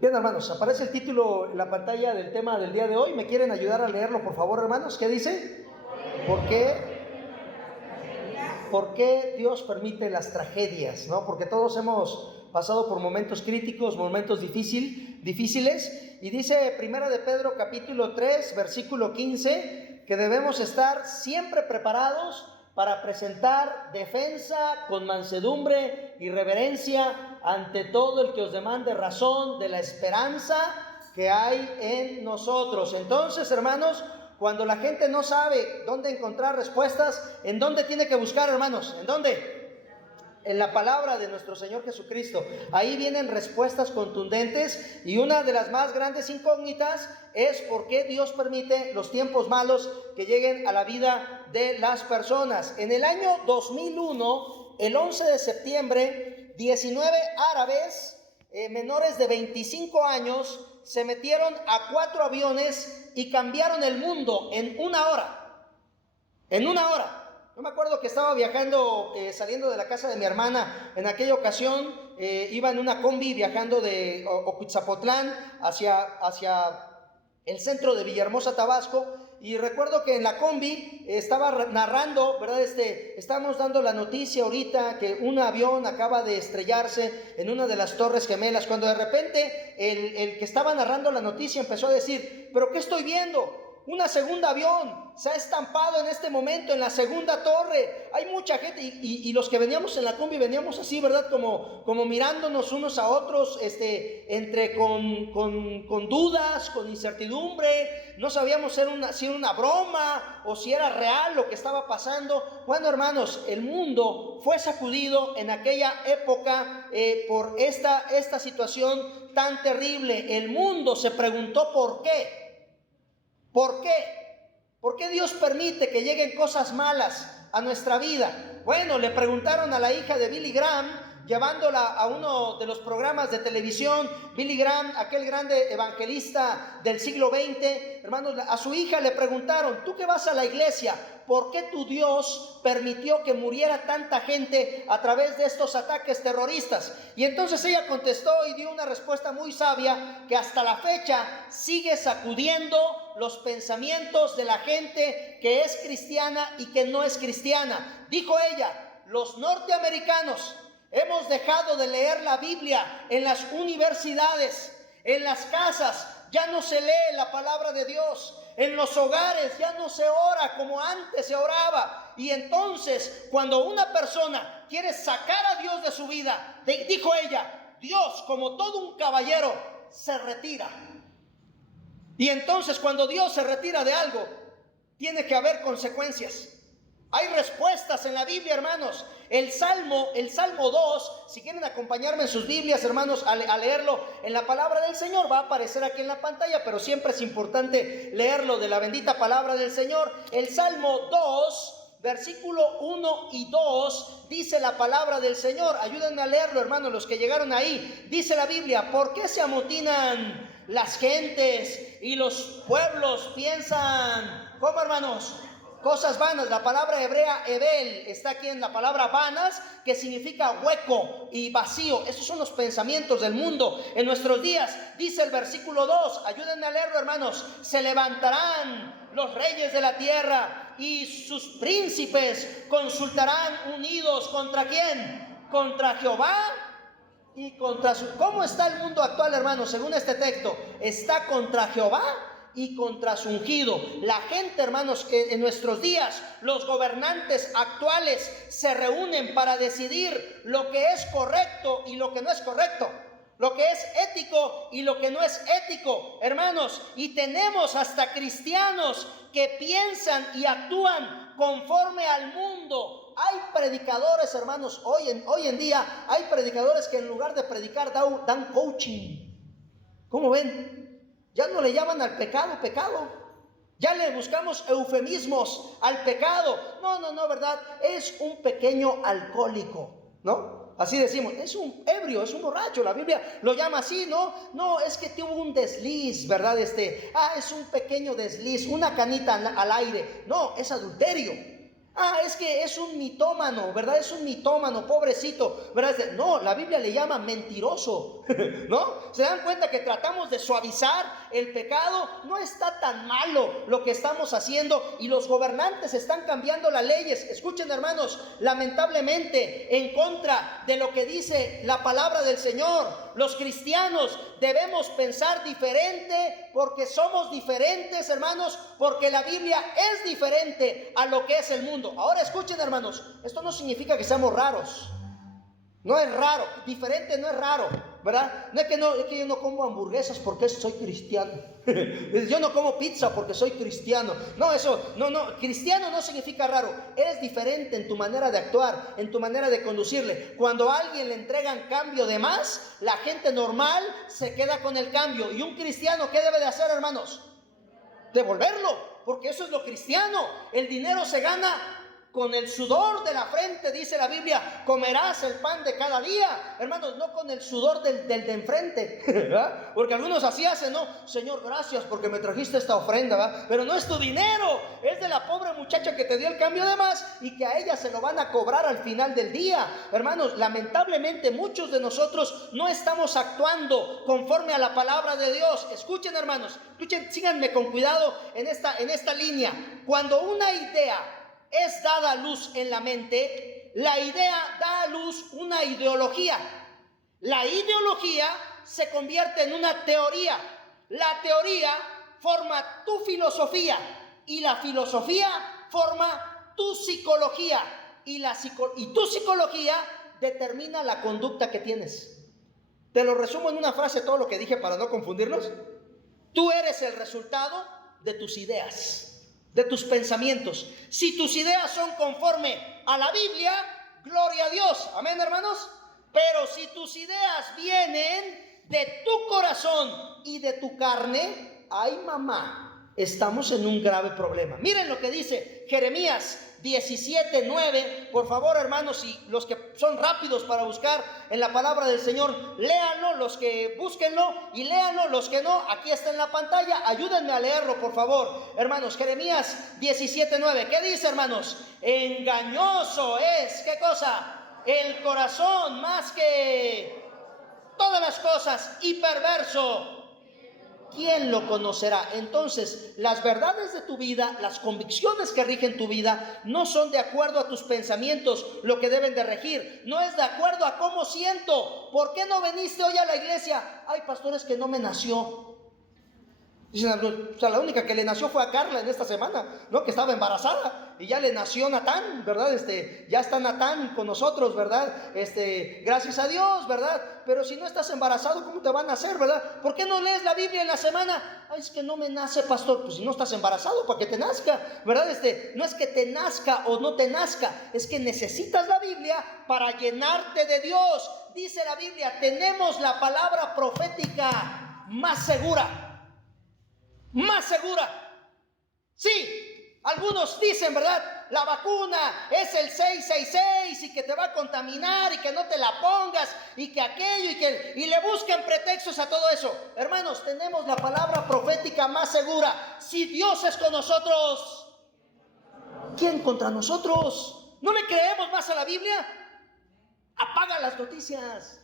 Bien, hermanos, aparece el título en la pantalla del tema del día de hoy. ¿Me quieren ayudar a leerlo, por favor, hermanos? ¿Qué dice? ¿Por qué Dios permite las tragedias? ¿No? Porque todos hemos pasado por momentos críticos, momentos difíciles. Y dice Primera de Pedro, capítulo 3, versículo 15, que debemos estar siempre preparados para presentar defensa con mansedumbre y reverencia ante todo el que os demande razón de la esperanza que hay en nosotros. Entonces, hermanos, cuando la gente no sabe dónde encontrar respuestas, ¿en dónde tiene que buscar, hermanos? ¿En dónde? En la palabra de nuestro Señor Jesucristo. Ahí vienen respuestas contundentes, y una de las más grandes incógnitas es por qué Dios permite los tiempos malos que lleguen a la vida de las personas. En el año 2001, el 11 de septiembre, 19 árabes menores de 25 años se metieron a 4 aviones y cambiaron el mundo en una hora. En una hora. Yo me acuerdo que estaba viajando, saliendo de la casa de mi hermana. En aquella ocasión iba en una combi viajando de Ocoitzapotlán hacia el centro de Villahermosa, Tabasco. Y recuerdo que en la combi estaba narrando, ¿verdad? Estábamos dando la noticia ahorita que un avión acaba de estrellarse en una de las Torres Gemelas, cuando de repente el que estaba narrando la noticia empezó a decir: ¿pero qué estoy viendo? Una segunda avión se ha estampado en este momento en la segunda torre. Hay mucha gente, y los que veníamos en la combi veníamos así, ¿verdad? Como mirándonos unos a otros, entre con dudas, con incertidumbre. No sabíamos si era una broma o si era real lo que estaba pasando. Bueno, hermanos, el mundo fue sacudido en aquella época por esta situación tan terrible. El mundo se preguntó ¿por qué? ¿Por qué? ¿Por qué Dios permite que lleguen cosas malas a nuestra vida? Bueno, le preguntaron a la hija de Billy Graham, llevándola a uno de los programas de televisión. Billy Graham, aquel grande evangelista del siglo XX, hermanos, a su hija le preguntaron: tú que vas a la iglesia, ¿por qué tu Dios permitió que muriera tanta gente a través de estos ataques terroristas? Y entonces ella contestó y dio una respuesta muy sabia que hasta la fecha sigue sacudiendo los pensamientos de la gente que es cristiana y que no es cristiana. Dijo ella: los norteamericanos hemos dejado de leer la Biblia en las universidades, en las casas ya no se lee la palabra de Dios, en los hogares ya no se ora como antes se oraba. Y entonces, cuando una persona quiere sacar a Dios de su vida, dijo ella, Dios, como todo un caballero, se retira. Y entonces, cuando Dios se retira de algo, tiene que haber consecuencias. Hay respuestas en la Biblia, hermanos. El Salmo 2, si quieren acompañarme en sus Biblias, hermanos, a leerlo en la palabra del Señor, va a aparecer aquí en la pantalla, pero siempre es importante leerlo de la bendita palabra del Señor. El Salmo 2, versículo 1 y 2, dice la palabra del Señor. Ayúdenme a leerlo, hermanos, los que llegaron ahí. Dice la Biblia: ¿por qué se amotinan las gentes y los pueblos piensan? ¿Cómo, hermanos? Cosas vanas. La palabra hebrea Ebel está aquí en la palabra vanas, que significa hueco y vacío. Esos son los pensamientos del mundo en nuestros días. Dice el versículo 2, ayúdenme a leerlo, hermanos: se levantarán los reyes de la tierra y sus príncipes consultarán unidos. ¿Contra quién? Contra Jehová y contra su... ¿Cómo está el mundo actual, hermanos? Según este texto, está contra Jehová y contra su ungido. La gente, hermanos, en nuestros días, los gobernantes actuales se reúnen para decidir lo que es correcto y lo que no es correcto, lo que es ético y lo que no es ético, hermanos. Y tenemos hasta cristianos que piensan y actúan conforme al mundo. Hay predicadores, hermanos, hoy en día hay predicadores que en lugar de predicar dan coaching. ¿Cómo ven? Ya no le llaman al pecado. Ya le buscamos eufemismos al pecado. No, ¿verdad? Es un pequeño alcohólico, ¿no? Así decimos, es un ebrio, es un borracho. La Biblia lo llama así, ¿no? No, es que tuvo un desliz, ¿verdad? Es un pequeño desliz, una canita al aire. No, es adulterio. Es que es un mitómano, ¿verdad? Es un mitómano, pobrecito, ¿verdad? No, la Biblia le llama mentiroso, ¿no? ¿Se dan cuenta que tratamos de suavizar el pecado? No está tan malo lo que estamos haciendo, y los gobernantes están cambiando las leyes. Escuchen, hermanos, lamentablemente en contra de lo que dice la palabra del Señor. Los cristianos debemos pensar diferente porque somos diferentes, hermanos, porque la Biblia es diferente a lo que es el mundo. Ahora escuchen, hermanos, esto no significa que seamos raros. No es raro, diferente no es raro, ¿verdad? No es que yo no como hamburguesas porque soy cristiano. Yo no como pizza porque soy cristiano. No, cristiano no significa raro. Eres diferente en tu manera de actuar, en tu manera de conducirle. Cuando a alguien le entregan cambio de más, la gente normal se queda con el cambio. Y un cristiano, ¿qué debe de hacer, hermanos? Devolverlo, porque eso es lo cristiano. El dinero se gana con el sudor de la frente, dice la Biblia. Comerás el pan de cada día, hermanos, no con el sudor del de enfrente, ¿verdad? Porque algunos así hacen, ¿no? Señor, gracias porque me trajiste esta ofrenda, ¿verdad? Pero no es tu dinero, es de la pobre muchacha que te dio el cambio de más y que a ella se lo van a cobrar al final del día. Hermanos, lamentablemente muchos de nosotros no estamos actuando conforme a la palabra de Dios. Escuchen, hermanos, escuchen, síganme con cuidado en esta línea. Cuando una idea es dada a luz en la mente, la idea da a luz una ideología. La ideología se convierte en una teoría. La teoría forma tu filosofía y la filosofía forma tu psicología y tu psicología determina la conducta que tienes. Te lo resumo en una frase todo lo que dije para no confundirnos. Tú eres el resultado de tus ideas, de tus pensamientos. Si tus ideas son conforme a la Biblia, gloria a Dios, amén, hermanos. Pero si tus ideas vienen de tu corazón y de tu carne, ay mamá, estamos en un grave problema. Miren lo que dice Jeremías 17:9, por favor, hermanos, y los que son rápidos para buscar en la palabra del Señor, léanlo, los que búsquenlo, y léanlo, los que no, aquí está en la pantalla, ayúdenme a leerlo, por favor, hermanos. Jeremías 17:9, ¿qué dice, hermanos? Engañoso es, ¿qué cosa? El corazón más que todas las cosas, y perverso, ¿quién lo conocerá? Entonces, las verdades de tu vida, las convicciones que rigen tu vida, no son de acuerdo a tus pensamientos lo que deben de regir. No es de acuerdo a cómo siento. ¿Por qué no viniste hoy a la iglesia? Ay, pastor, es que no me nació. Dicen, o sea, la única que le nació fue a Carla en esta semana, ¿no? Que estaba embarazada y ya le nació Natán, ¿verdad? Ya está Natán con nosotros, ¿verdad? Gracias a Dios, ¿verdad? Pero si no estás embarazado, ¿cómo te van a hacer, verdad? ¿Por qué no lees la Biblia en la semana? Ay, es que no me nace, pastor. Pues si no estás embarazado, para que te nazca, ¿verdad? No es que te nazca o no te nazca, es que necesitas la Biblia para llenarte de Dios. Dice la Biblia, tenemos la palabra profética más segura. Más segura. Sí, algunos dicen, ¿verdad? La vacuna es el 666 y que te va a contaminar y que no te la pongas y que aquello y le buscan pretextos a todo eso. Hermanos, tenemos la palabra profética más segura. Si Dios es con nosotros, ¿quién contra nosotros? ¿No le creemos más a la Biblia? Apaga las noticias.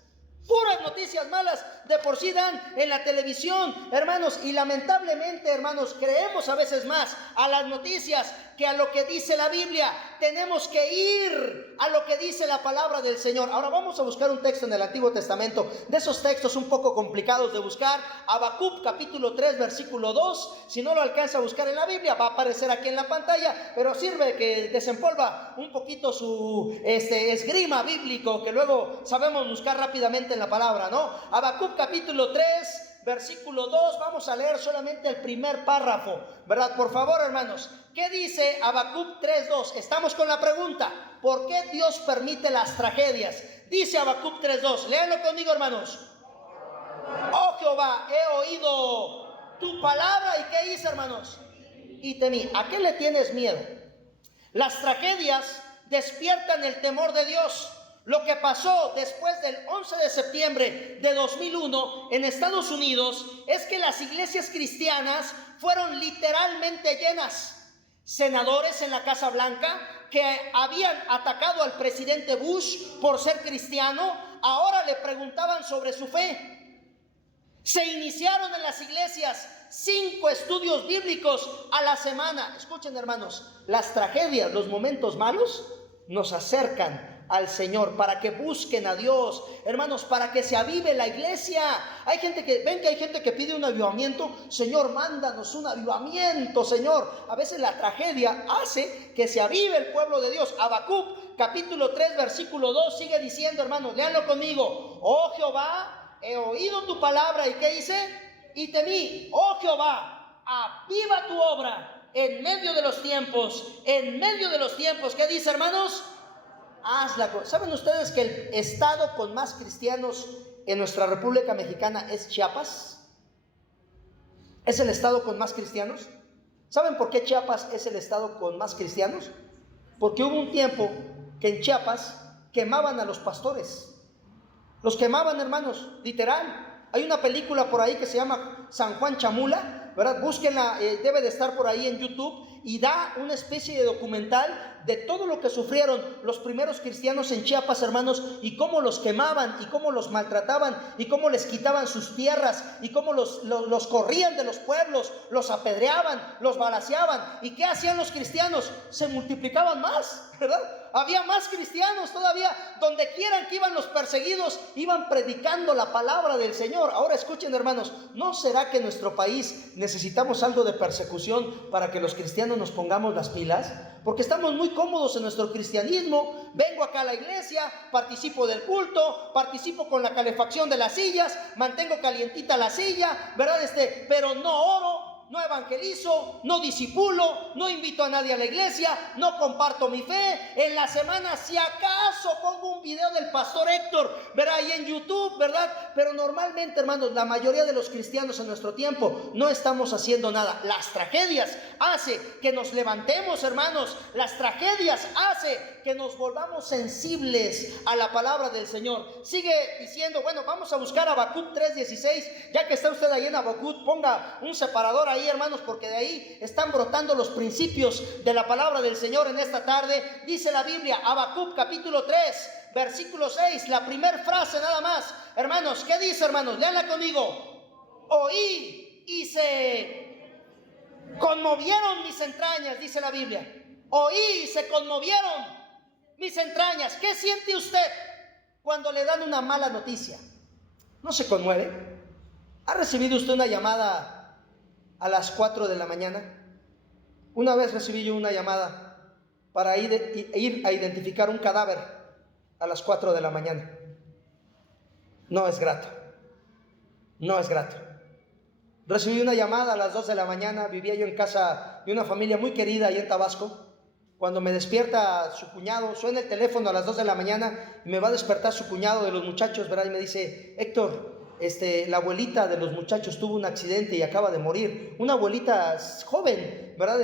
Puras noticias malas de por sí dan en la televisión, hermanos, y lamentablemente, hermanos, creemos a veces más a las noticias que a lo que dice la Biblia. Tenemos que ir a lo que dice la palabra del Señor. Ahora vamos a buscar un texto en el Antiguo Testamento, de esos textos un poco complicados de buscar. Habacuc capítulo 3 versículo 2, si no lo alcanza a buscar en la Biblia, va a aparecer aquí en la pantalla, pero sirve que desempolva un poquito su esgrima bíblico, que luego sabemos buscar rápidamente en la palabra, ¿no? Habacuc capítulo 3 versículo 2, vamos a leer solamente el primer párrafo, ¿verdad? Por favor, hermanos, ¿qué dice Habacuc 3:2? Estamos con la pregunta, ¿por qué Dios permite las tragedias? Dice Habacuc 3:2, léanlo conmigo, hermanos. Oh Jehová, he oído tu palabra, ¿y qué hice, hermanos? Y temí. ¿A qué le tienes miedo? Las tragedias despiertan el temor de Dios. Lo que pasó después del 11 de septiembre de 2001 en Estados Unidos es que las iglesias cristianas fueron literalmente llenas. senadores en la Casa Blanca que habían atacado al presidente Bush por ser cristiano, ahora le preguntaban sobre su fe. Se iniciaron en las iglesias 5 estudios bíblicos a la semana. Escuchen, hermanos, las tragedias, los momentos malos nos acercan al Señor, para que busquen a Dios, hermanos, para que se avive la iglesia. Hay gente que pide un avivamiento. Señor, mándanos un avivamiento, Señor. A veces la tragedia hace que se avive el pueblo de Dios. Habacuc capítulo 3 versículo 2 sigue diciendo, hermanos, léanlo conmigo: oh Jehová, he oído tu palabra, ¿y qué hice? Y temí. Oh Jehová, aviva tu obra en medio de los tiempos. En medio de los tiempos, ¿qué dice, hermanos? ¿Saben ustedes que el estado con más cristianos en nuestra República Mexicana es Chiapas? Es el estado con más cristianos. ¿Saben por qué Chiapas es el estado con más cristianos? Porque hubo un tiempo que en Chiapas quemaban a los pastores. Los quemaban, hermanos, literal. Hay una película por ahí que se llama San Juan Chamula, ¿verdad? Búsquenla, debe de estar por ahí en YouTube, y da una especie de documental de todo lo que sufrieron los primeros cristianos en Chiapas, hermanos, y cómo los quemaban, y cómo los maltrataban, y cómo les quitaban sus tierras, y cómo los corrían de los pueblos, los apedreaban, los balaceaban. ¿Y qué hacían los cristianos? Se multiplicaban más, ¿verdad? Había más cristianos todavía. Donde quieran que iban los perseguidos, iban predicando la palabra del Señor. Ahora escuchen, hermanos, ¿no será que en nuestro país necesitamos algo de persecución para que los cristianos nos pongamos las pilas? Porque estamos muy cómodos en nuestro cristianismo. Vengo acá a la iglesia, participo del culto, participo con la calefacción de las sillas, mantengo calientita la silla, ¿verdad? Pero no oro, no evangelizo, no disipulo, no invito a nadie a la iglesia, no comparto mi fe. En la semana, si acaso, pongo un video del pastor Héctor, ¿verdad? Ahí en YouTube, ¿verdad? Pero normalmente, hermanos, la mayoría de los cristianos en nuestro tiempo no estamos haciendo nada. Las tragedias hacen que nos levantemos, hermanos. Las tragedias hacen que nos volvamos sensibles a la palabra del Señor. Sigue diciendo, bueno, vamos a buscar Habacuc 3:16. Ya que está usted ahí en Habacuc, ponga un separador ahí, hermanos, porque de ahí están brotando los principios de la palabra del Señor en esta tarde. Dice la Biblia, Habacuc capítulo 3 versículo 6, la primera frase nada más. Hermanos, ¿qué dice, hermanos? Léanla conmigo. Oí y se conmovieron mis entrañas, dice la Biblia. Oí y se conmovieron mis entrañas. ¿Qué siente usted cuando le dan una mala noticia? ¿No se conmueve? ¿Ha recibido usted una llamada a las 4 de la mañana? Una vez recibí yo una llamada para ir a identificar un cadáver a las 4 de la mañana. No es grato. No es grato. Recibí una llamada a las 2 de la mañana. Vivía yo en casa de una familia muy querida ahí en Tabasco. Cuando me despierta su cuñado, suena el teléfono a las 2 de la mañana y me va a despertar su cuñado de los muchachos, ¿verdad? Y me dice, Héctor, la abuelita de los muchachos tuvo un accidente y acaba de morir. Una abuelita joven, ¿verdad?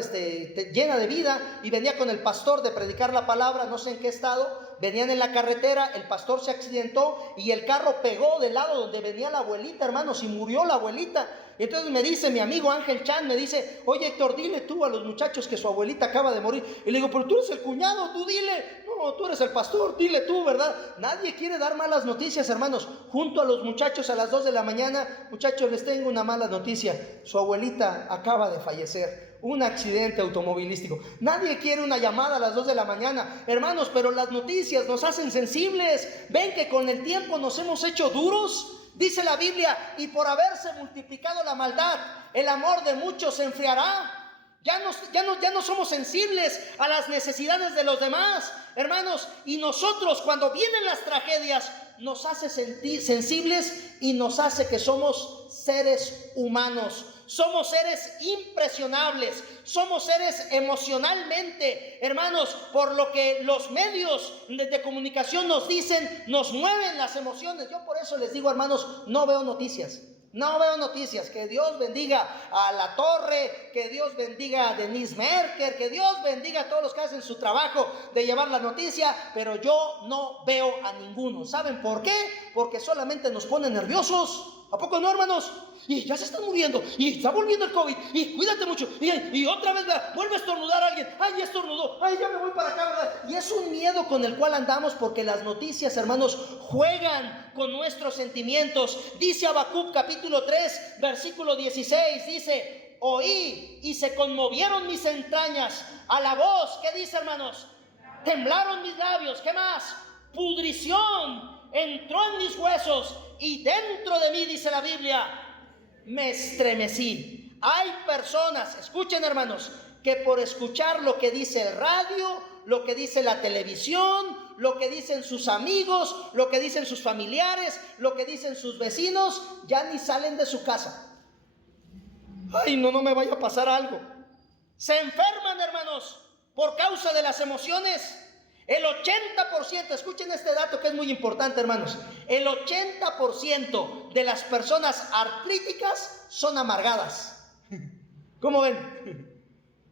Llena de vida, y venía con el pastor de predicar la palabra, no sé en qué estado. Venían en la carretera, el pastor se accidentó y el carro pegó del lado donde venía la abuelita, hermanos, y murió la abuelita. Y entonces me dice mi amigo Ángel Chan, me dice, oye Héctor, dile tú a los muchachos que su abuelita acaba de morir. Y le digo, pero tú eres el cuñado, tú dile. No, tú eres el pastor, dile tú, ¿verdad? Nadie quiere dar malas noticias, hermanos. Junto a los muchachos a las 2 de la mañana, muchachos, les tengo una mala noticia. Su abuelita acaba de fallecer. Un accidente automovilístico. Nadie quiere una llamada a las 2 de la mañana, hermanos, pero las noticias nos hacen sensibles. Ven que con el tiempo nos hemos hecho duros. Dice la Biblia, y por haberse multiplicado la maldad, el amor de muchos se enfriará. Ya no somos sensibles a las necesidades de los demás, hermanos. Y nosotros, cuando vienen las tragedias, nos hace sentir sensibles y nos hace que somos seres humanos. Somos seres impresionables, somos seres emocionalmente, hermanos, por lo que los medios de comunicación nos dicen, nos mueven las emociones. Yo por eso les digo, hermanos, no veo noticias. No veo noticias. Que Dios bendiga a La Torre, que Dios bendiga a Denise Merker, que Dios bendiga a todos los que hacen su trabajo de llevar la noticia, pero yo no veo a ninguno. ¿Saben por qué? Porque solamente nos ponen nerviosos. ¿A poco no, hermanos? Y ya se están muriendo, y está volviendo el COVID, y cuídate mucho, y otra vez vuelve a estornudar a alguien, ay, ya estornudó, ay, ya me voy para acá, ¿verdad? Y es un miedo con el cual andamos porque las noticias, hermanos, juegan con nuestros sentimientos. Dice Habacuc capítulo 3, versículo 16, dice: oí y se conmovieron mis entrañas a la voz. ¿Qué dice, hermanos? Temblaron mis labios. ¿Qué más? Pudrición entró en mis huesos y dentro de mí, dice la Biblia, me estremecí. Hay personas, escuchen, hermanos, que por escuchar lo que dice el radio, lo que dice la televisión, lo que dicen sus amigos, lo que dicen sus familiares, lo que dicen sus vecinos, ya ni salen de su casa. Ay, no me vaya a pasar algo. Se enferman, hermanos, por causa de las emociones. El 80%, escuchen este dato que es muy importante, hermanos. El 80% de las personas artríticas son amargadas. ¿Cómo ven?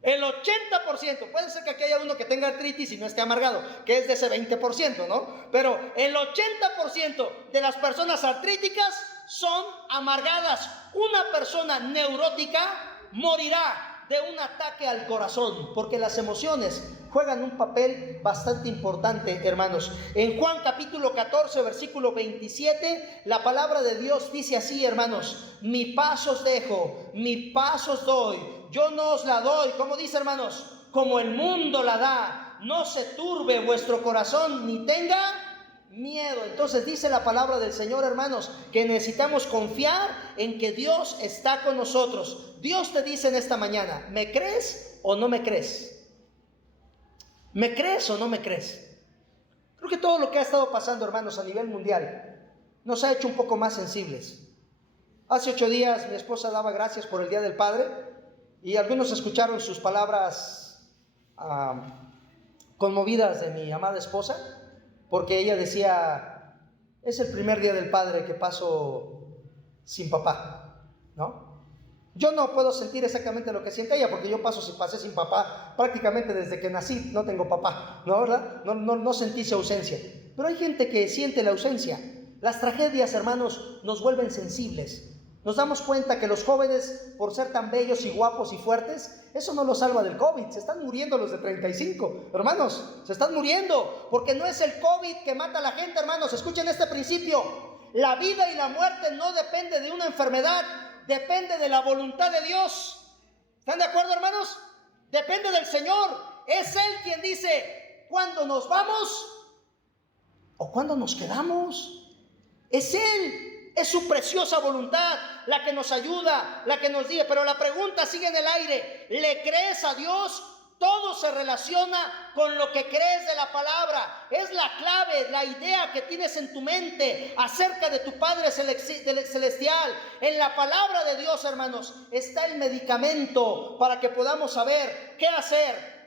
El 80%, puede ser que aquí haya uno que tenga artritis y no esté amargado, que es de ese 20%, ¿no? Pero el 80% de las personas artríticas son amargadas. Una persona neurótica morirá de un ataque al corazón, porque las emociones juegan un papel bastante importante, hermanos. En Juan capítulo 14, versículo 27, la palabra de Dios dice así, hermanos: mi paz os dejo, mi paz os doy, yo no os la doy, ¿cómo dice, hermanos? Como el mundo la da, no se turbe vuestro corazón ni tenga miedo. Entonces dice la palabra del Señor, hermanos, que necesitamos confiar en que Dios está con nosotros. Dios te dice en esta mañana: ¿me crees o no me crees? ¿Me crees o no me crees? Creo que todo lo que ha estado pasando, hermanos, a nivel mundial nos ha hecho un poco más sensibles. Hace 8 días mi esposa daba gracias por el Día del Padre y algunos escucharon sus palabras conmovidas de mi amada esposa, porque ella decía: es el primer Día del Padre que paso sin papá, ¿no? Yo no puedo sentir exactamente lo que siente ella, porque yo pasé sin papá prácticamente desde que nací. No tengo papá, ¿no? ¿Verdad? No sentí su ausencia. Pero hay gente que siente la ausencia. Las tragedias, hermanos, nos vuelven sensibles. Nos damos cuenta que los jóvenes, por ser tan bellos y guapos y fuertes, eso no los salva del COVID. Se están muriendo los de 35, hermanos, se están muriendo, porque no es el COVID que mata a la gente, hermanos. Escuchen este principio: la vida y la muerte no depende de una enfermedad, depende de la voluntad de Dios. ¿Están de acuerdo, hermanos? Depende del Señor. Es Él quien dice cuándo nos vamos o cuándo nos quedamos. Es Él. Es su preciosa voluntad la que nos ayuda, la que nos dice. Pero la pregunta sigue en el aire: ¿le crees a Dios? Todo se relaciona con lo que crees de la palabra. Es la clave, la idea que tienes en tu mente acerca de tu Padre Celestial. En la palabra de Dios, hermanos, está el medicamento para que podamos saber qué hacer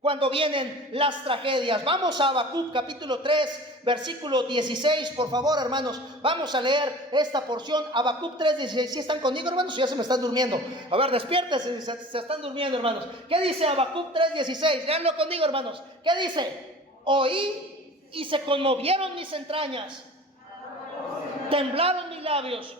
cuando vienen las tragedias. Vamos a Habacuc capítulo 3, versículo 16, por favor, hermanos. Vamos a leer esta porción. Habacuc 3, 16. ¿Sí están conmigo, hermanos? Ya se me están durmiendo. A ver, despiértense, se están durmiendo, hermanos. ¿Qué dice Habacuc 3, 16? Léanlo conmigo, hermanos. ¿Qué dice? Oí y se conmovieron mis entrañas, temblaron mis labios.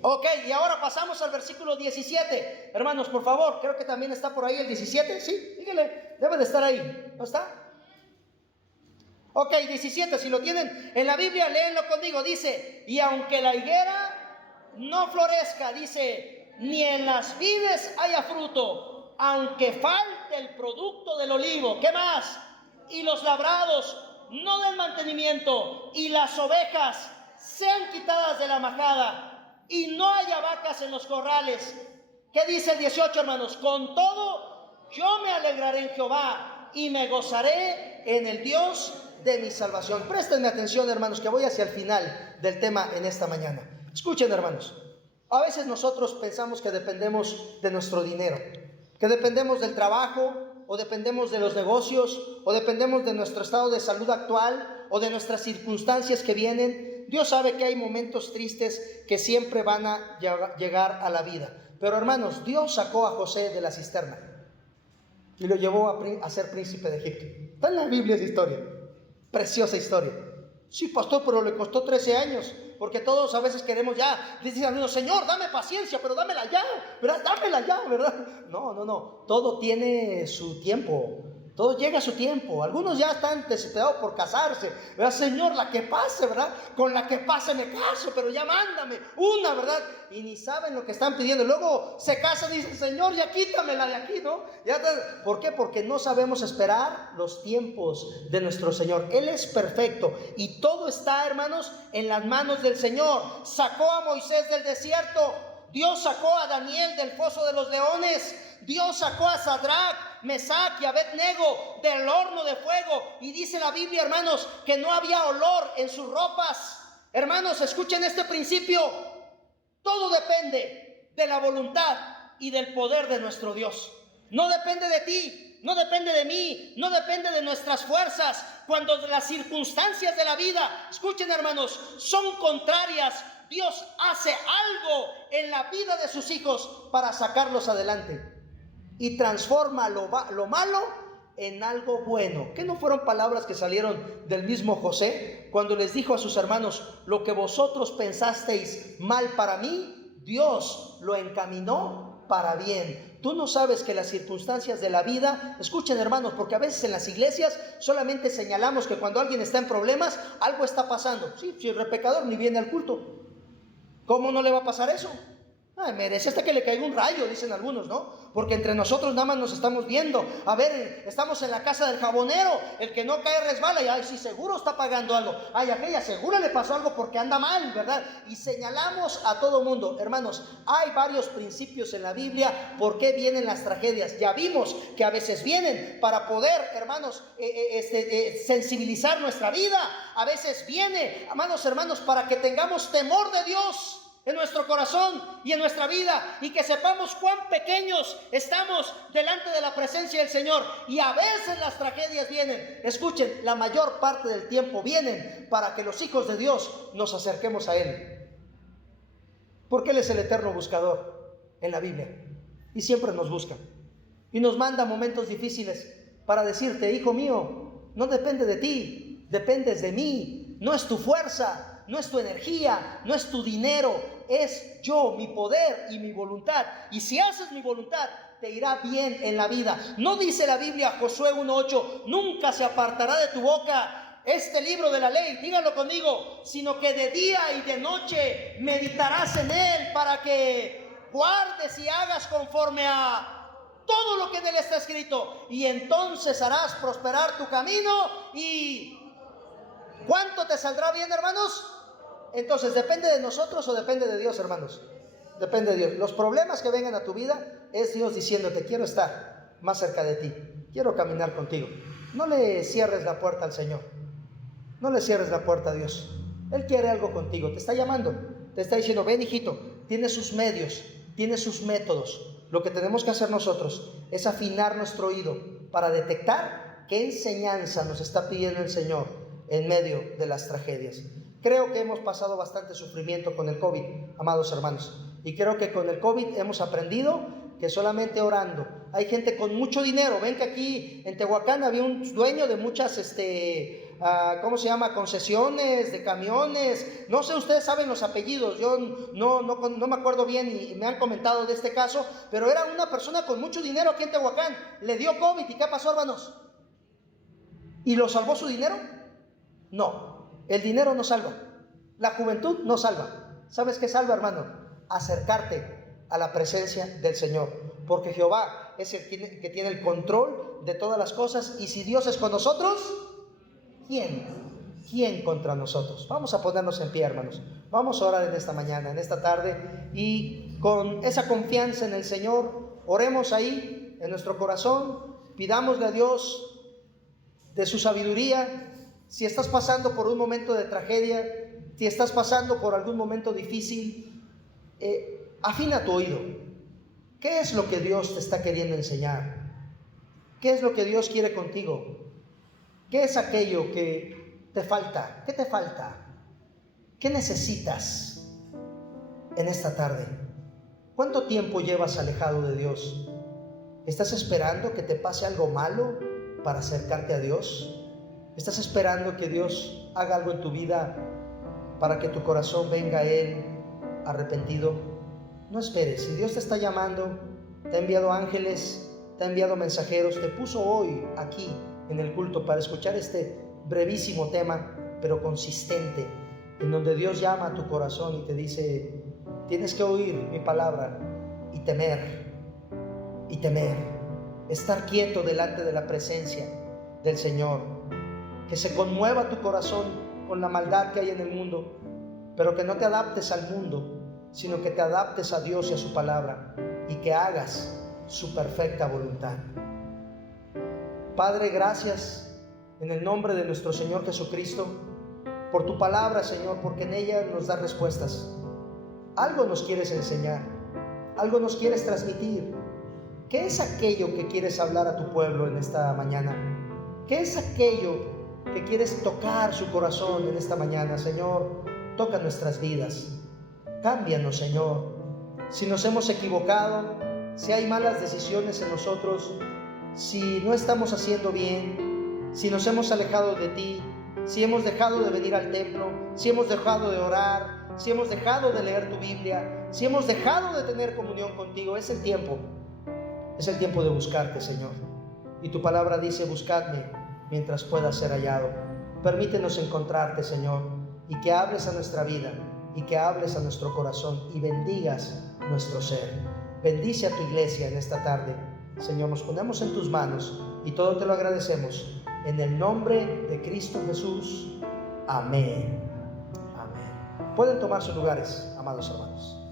Ok, y ahora pasamos al versículo 17. Hermanos, por favor, creo que también está por ahí el 17. Sí, díganle, debe de estar ahí. ¿No está? Ok, 17, si lo tienen en la Biblia, léenlo conmigo. Dice: y aunque la higuera no florezca, dice, ni en las vides haya fruto, aunque falte el producto del olivo. ¿Qué más? Y los labrados no den mantenimiento, y las ovejas sean quitadas de la majada, y no haya vacas en los corrales. ¿Qué dice el 18, hermanos? Con todo, yo me alegraré en Jehová y me gozaré en el Dios de mi salvación. Préstenme atención, hermanos, que voy hacia el final del tema en esta mañana. Escuchen, hermanos, a veces nosotros pensamos que dependemos de nuestro dinero, que dependemos del trabajo, o dependemos de los negocios, o dependemos de nuestro estado de salud actual, o de nuestras circunstancias que vienen. Dios sabe que hay momentos tristes que siempre van a llegar a la vida. Pero, hermanos, Dios sacó a José de la cisterna y lo llevó a ser príncipe de Egipto. Está en la Biblia esa historia, preciosa historia. Sí, pastor, pero le costó 13 años. Porque todos a veces queremos ya, dicen al niño, Señor, dame paciencia, pero dámela ya, ¿verdad? Dámela ya, ¿verdad? No. Todo tiene su tiempo. Todo llega a su tiempo. Algunos ya están desesperados por casarse, ¿verdad? Señor, la que pase, ¿verdad? Con la que pase me caso, pero ya mándame una, ¿verdad? Y ni saben lo que están pidiendo. Luego se casan y dicen, Señor, ya quítamela de aquí, ¿no? ¿Por qué? Porque no sabemos esperar los tiempos de nuestro Señor. Él es perfecto y todo está, hermanos, en las manos del Señor. Sacó a Moisés del desierto. Dios sacó a Daniel del foso de los leones. Dios sacó a Sadrach, Mesach y Abednego del horno de fuego. Y dice la Biblia, hermanos, que no había olor en sus ropas. Hermanos, escuchen este principio. Todo depende de la voluntad y del poder de nuestro Dios. No depende de ti, no depende de mí, no depende de nuestras fuerzas. Cuando las circunstancias de la vida, escuchen, hermanos, son contrarias, Dios hace algo en la vida de sus hijos para sacarlos adelante. Y transforma lo malo en algo bueno. ¿Qué no fueron palabras que salieron del mismo José cuando les dijo a sus hermanos, lo que vosotros pensasteis mal para mí, Dios lo encaminó para bien? Tú no sabes que las circunstancias de la vida, escuchen, hermanos, porque a veces en las iglesias solamente señalamos que cuando alguien está en problemas, algo está pasando. Sí, si el pecador ni viene al culto, ¿cómo no le va a pasar eso? Merece hasta que le caiga un rayo, dicen algunos, ¿no? Porque entre nosotros nada más nos estamos viendo. A ver, estamos en la casa del jabonero, el que no cae resbala y, ay, sí, seguro está pagando algo. Ay, aquella seguro le pasó algo porque anda mal, ¿verdad? Y señalamos a todo mundo. Hermanos, hay varios principios en la Biblia por qué vienen las tragedias. Ya vimos que a veces vienen para poder, hermanos, sensibilizar nuestra vida. A veces viene, hermanos, para que tengamos temor de Dios en nuestro corazón y en nuestra vida, y que sepamos cuán pequeños estamos delante de la presencia del Señor. Y a veces las tragedias vienen, escuchen, la mayor parte del tiempo vienen para que los hijos de Dios nos acerquemos a Él, porque Él es el eterno buscador en la Biblia y siempre nos busca y nos manda momentos difíciles para decirte, hijo mío, no depende de ti, dependes de mí. No es tu fuerza, no es tu energía, no es tu dinero, es yo, mi poder y mi voluntad. Y si haces mi voluntad, te irá bien en la vida. No dice la Biblia, Josué 1:8, nunca se apartará de tu boca este libro de la ley, díganlo conmigo, sino que de día y de noche meditarás en él para que guardes y hagas conforme a todo lo que en él está escrito. Y entonces harás prosperar tu camino y... ¿cuánto te saldrá bien, hermanos? Entonces, ¿depende de nosotros o depende de Dios, hermanos? Depende de Dios. Los problemas que vengan a tu vida es Dios diciéndote, quiero estar más cerca de ti, quiero caminar contigo. No le cierres la puerta al Señor, no le cierres la puerta a Dios. Él quiere algo contigo, te está llamando, te está diciendo, ven hijito, tiene sus medios, tiene sus métodos. Lo que tenemos que hacer nosotros es afinar nuestro oído para detectar qué enseñanza nos está pidiendo el Señor en medio de las tragedias. Creo que hemos pasado bastante sufrimiento con el COVID, amados hermanos, y creo que con el COVID hemos aprendido que solamente orando. Hay gente con mucho dinero. Ven que aquí en Tehuacán había un dueño de muchas, concesiones de camiones. No sé, ustedes saben los apellidos, yo no me acuerdo bien y me han comentado de este caso, pero era una persona con mucho dinero aquí en Tehuacán. Le dio COVID y ¿qué pasó, hermanos? ¿Y lo salvó su dinero? No, el dinero no salva, la juventud no salva. ¿Sabes qué salva, hermano? Acercarte a la presencia del Señor, porque Jehová es el que tiene el control de todas las cosas, y si Dios es con nosotros, ¿quién contra nosotros? Vamos a ponernos en pie, hermanos, vamos a orar en esta mañana, en esta tarde, y con esa confianza en el Señor, oremos ahí en nuestro corazón, pidámosle a Dios de su sabiduría. Si estás pasando por un momento de tragedia, si estás pasando por algún momento difícil, afina tu oído. ¿Qué es lo que Dios te está queriendo enseñar? ¿Qué es lo que Dios quiere contigo? ¿Qué es aquello que te falta? ¿Qué te falta? ¿Qué necesitas en esta tarde? ¿Cuánto tiempo llevas alejado de Dios? ¿Estás esperando que te pase algo malo para acercarte a Dios? ¿Estás esperando que Dios haga algo en tu vida para que tu corazón venga a Él arrepentido? No esperes. Si Dios te está llamando, te ha enviado ángeles, te ha enviado mensajeros, te puso hoy aquí en el culto para escuchar este brevísimo tema, pero consistente, en donde Dios llama a tu corazón y te dice: tienes que oír mi palabra y temer, estar quieto delante de la presencia del Señor, que se conmueva tu corazón con la maldad que hay en el mundo, pero que no te adaptes al mundo, sino que te adaptes a Dios y a su palabra y que hagas su perfecta voluntad. Padre, gracias en el nombre de nuestro Señor Jesucristo por tu palabra, Señor, porque en ella nos da respuestas. Algo nos quieres enseñar, algo nos quieres transmitir. ¿Qué es aquello que quieres hablar a tu pueblo en esta mañana? ¿Qué es aquello que quieres tocar su corazón en esta mañana? Señor, toca nuestras vidas. Cámbianos, Señor. Si nos hemos equivocado, si hay malas decisiones en nosotros, si no estamos haciendo bien, si nos hemos alejado de ti, si hemos dejado de venir al templo, si hemos dejado de orar, si hemos dejado de leer tu Biblia, si hemos dejado de tener comunión contigo, es el tiempo de buscarte, Señor. Y tu palabra dice: buscadme mientras pueda ser hallado. Permítenos encontrarte, Señor, y que hables a nuestra vida, y que hables a nuestro corazón, y bendigas nuestro ser. Bendice a tu iglesia en esta tarde. Señor, nos ponemos en tus manos y todo te lo agradecemos en el nombre de Cristo Jesús. Amén. Amén. Pueden tomar sus lugares, amados hermanos.